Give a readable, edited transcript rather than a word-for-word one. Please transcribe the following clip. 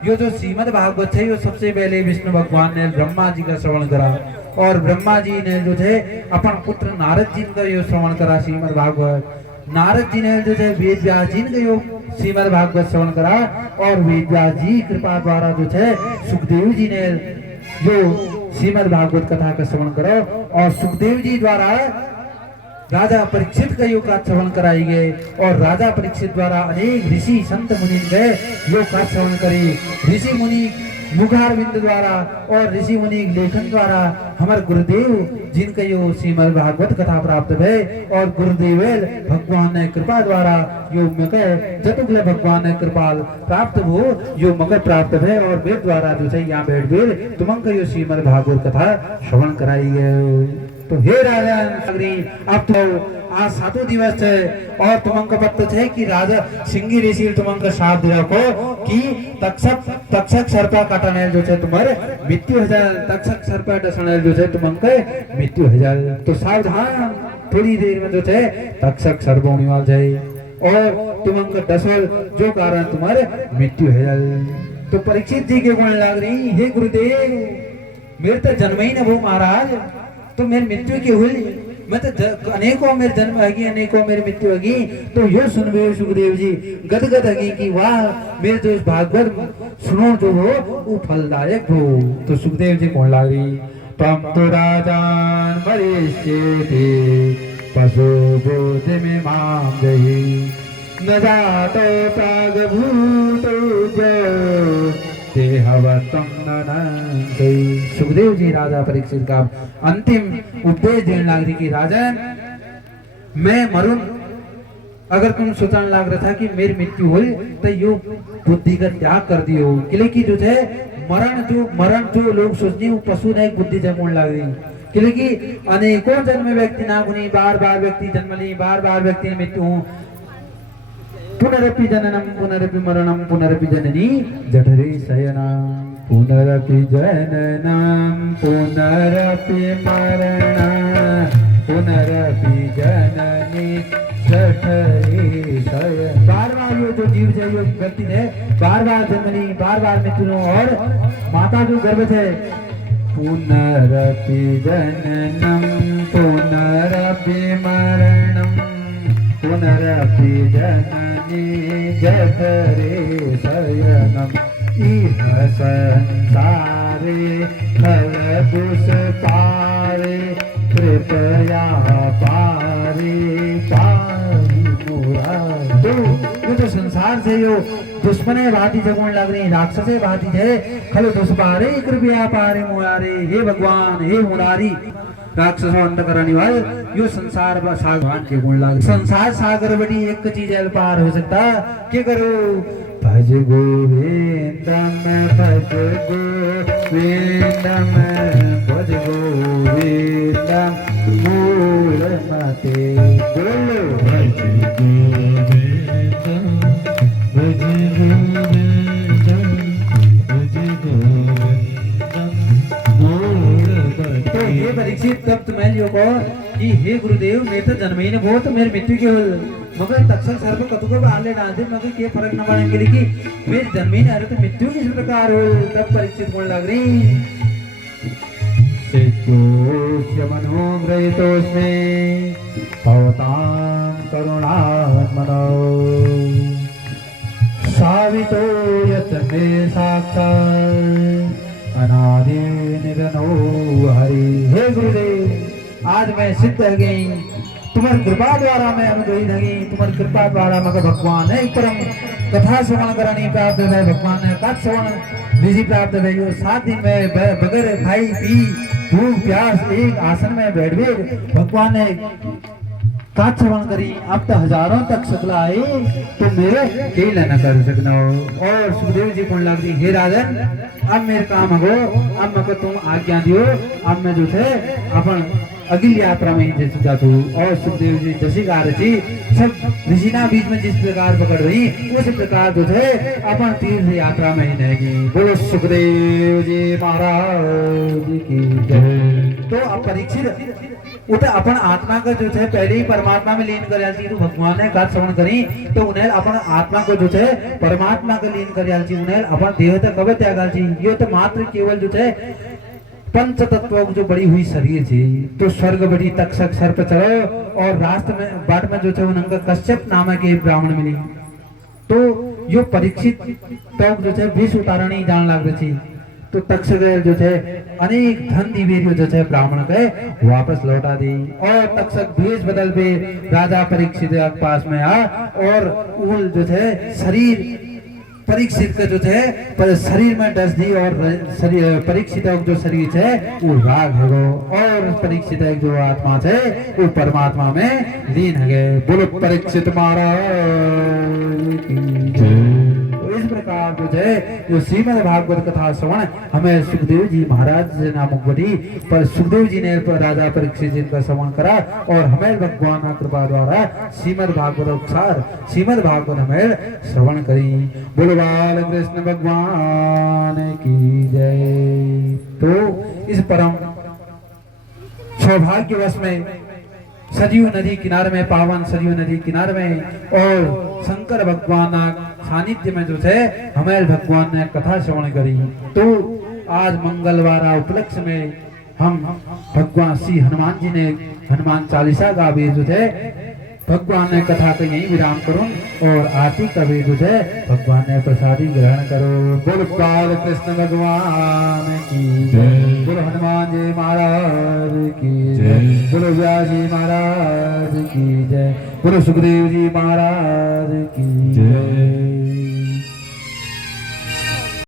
यो जो श्रीमद् भागवत है, यो सबसे पहले विष्णु भगवान ने ब्रह्मा जी का श्रवण करा और ब्रह्मा जी ने जो थे अपन पुत्र नारद जी का यो श्रवण करा श्रीमद् भागवत। नारद जी ने जो थे वेद व्यास जी ने यो श्रीमद् भागवत श्रवण करा और वेद व्यास जी कृपा द्वारा जो थे सुखदेव जी ने जो श्रीमद् भागवत कथा का श्रवण करो और सुखदेव जी द्वारा राजा परीक्षित का योग का श्रवण कराई गए और राजा परीक्षित द्वारा अनेक ऋषि संत मुनि गए योग का श्रवण करे। ऋषि मुनि मुखारविंद द्वारा और ऋषि मुनि लेखन द्वारा हमारे गुरुदेव जिनका यो श्रीमद् भागवत कथा प्राप्त है और गुरुदेव भगवान ने कृपा द्वारा यो मगे जतुगले भगवान ने कृपा प्राप्त हो यो मगे प्राप्त है और वेद द्वारा जो है यहाँ बैठ वेद तुमको यो श्रीमद् भागवत कथा श्रवण कराई है। तो हे राजा अब तो आज 7 दिवस है और तुमको पता है कि राजा सिंगी ऋषि तुमको साथ दिया को कि तक्षक सर्प काटने जो है तुम्हारे मृत्यु हो जाए, तक्षक सर्प डसने जो है तुमको मृत्यु हो जाए। तो सावधान थोड़ी देर में जो है तक्षक सर्प होने वाला जाए और तुमको डसल जो कारण तुम्हारे मृत्यु हो जाए। तो परीक्षित जी के गुण लग रही, हे गुरुदेव मेरे तो जन्म ही न वो महाराज, तो मेरी मृत्यु की हुई, मैं तो अनेकों मेरे जन्म होगी अनेकों मेरी मृत्यु होगी। तो यो सुनबे सुखदेव जी गदगद होगी कि वाह मेरे जो इस भागवत सुनो जो हो वो फलदायक हो। तो सुखदेव जी कौन लागी तम तो राजान मरीष्येति पशु बोध में माम दही न जातो प्रागभूतो जो सुखदेव जी राजा परीक्षित का अंतिम उपदेश देने लग रही कि राजन मैं मरूं, अगर तुम सोचने लग रहा था कि मेरी मृत्यु हुई तो यो बुद्धि का त्याग कर दियो। किले की जो है मरण जो लोग सोचते हैं वो पशु नहीं बुद्धि जमने लग रही। किले की अनेकों जन्म व्यक्ति ना गुनी बार बार व्यक्ति जन्म ली, बार बार व्यक्ति मृत्यु पुनरपि जननम पुनरपि मरणम पुनरपि जननी जठरे शयनम पुनरपि जननम पुनरपि मरणम पुनरपि जननी जठरे शयनम। बार बार ये जो जीव है यो व्यक्ति है बार बार जन्मनी बार बार मृत्यु और माता जो गर्भ है पुनरपि जननम पुनरपि मरणम पुनरपि जननी जठरे शयनम इह संसारे फलपुष पारे कृपया पारे पारी मुरारी। तो ये जो संसार से यो दुश्मने भांति जगोन लग रही राक्षसे भांति है खल दुष्पारे कृपया पारे मुरारे। हे भगवान हे मुरारी राक्षसों अंत करने वाले यो संसार सागवान के गुण लाग संसार सागर बड़ी एक चीज है पार हो सकता क्या करो भज गोविंदम भज गोविंदम भज गोविंदम मूल मते बोलो भज गोविंदम भज गोविंदम भज गोविंदम मूल मते। तो ये परीक्षित तब तुम्हें लियो को कि हे गुरुदेव मेरे तो जन्म ही ने बहुत मेरी मृत्यु के मगर तक्षक सर्प कतु को आले ना दे मगर के फर्क न पड़ेंगे कि मेरे जन्म ही नहीं तो मृत्यु किस प्रकार हो। तब परीक्षित होने लग रही सिद्धोष्य मनोग्रहितोस्मे भवतां करुणात्मनो सावितो यत् मे साक्षात् अनादि निधनो हरि। हे गुरुदेव आज मैं सिद्ध हो गई, तुम्हारी कृपा द्वारा मैं अनुग्रहित हो गई, तुम्हारी कृपा द्वारा मगर भगवान है परम कथा श्रवण करानी प्राप्त है, भगवान ने कथा श्रवण निधि प्राप्त है। यो 7 दिन में बगैर खाई पी भूख प्यास एक आसन में बैठ गए भगवान ने कथा श्रवण करी। अब तो हजारों तक सकला आए तो मेरे कई लेना कर सकना हो। और सुखदेव जी कौन लग रही हे राजन अब मेरे काम हो अब मगर तुम आज्ञा दियो अब मैं जो थे अपन अगली यात्रा में ही जैसे जातू। और सुखदेव जी जैसी गा रही सब ऋषिना बीच में जिस प्रकार पकड़ रही उस प्रकार जो थे अपन तीर्थ यात्रा में ही रहेगी। बोलो सुखदेव जी महाराज की जय। तो अब परीक्षित वो तो अपन आत्मा का जो है पहले ही परमात्मा में लीन कर तो भगवान ने का श्रवण करी तो उन्हें अपन आत्मा को जो है परमात्मा का लीन कर उन्हें अपन देह तक कब त्यागाल ये तो मात्र केवल जो है पंच तत्व जो बड़ी हुई शरीर थी तो स्वर्ग बड़ी तक्षक सर्प चढ़ो और रास्ते में बाट में जो है उनका कश्यप नामक एक ब्राह्मण मिली तो यो परीक्षित तो जो है विष उतारणी जान लग रही थी तो तक्षक जो है अनेक धन दिव्य जो है ब्राह्मण के वापस लौटा दी और तक्षक भेष बदल पे राजा परीक्षित के पास में आ और उल जो है शरीर परीक्षित का जो है पर शरीर में डस दी और परीक्षित जो शरीर है वो राग है और परीक्षित जो आत्मा है वो परमात्मा में लीन है बोलो परीक्षित महाराज इस प्रकार जो है जो श्रीमद् भागवत कथा श्रवण हमें सुखदेव जी महाराज से नामक बड़ी पर सुखदेव जी ने राजा परीक्षित जी का श्रवण करा और हमें भगवान कृपा द्वारा श्रीमद् भागवत उपसार श्रीमद् भागवत हमें श्रवण करी बोलो बाल कृष्ण भगवान की जय। तो इस परम सौभाग्यवश में सरयू नदी किनारे में पावन सरयू नदी किनारे में और शंकर भगवान सानिध्य में जो है हमें भगवान ने कथा श्रवण करी तो आज मंगलवार उपलक्ष्य में हम भगवान श्री हनुमान जी ने हनुमान चालीसा का भी जो है भगवान ने कथा को यही विराम करूं और आरती का भी जो है भगवान ने प्रसादी ग्रहण करो बोलो बाल कृष्ण भगवान की जय बोलो हनुमान जी महाराज की जय बोलो व्यास जी महाराज की जय बोलो सुखदेव जी महाराज की जय।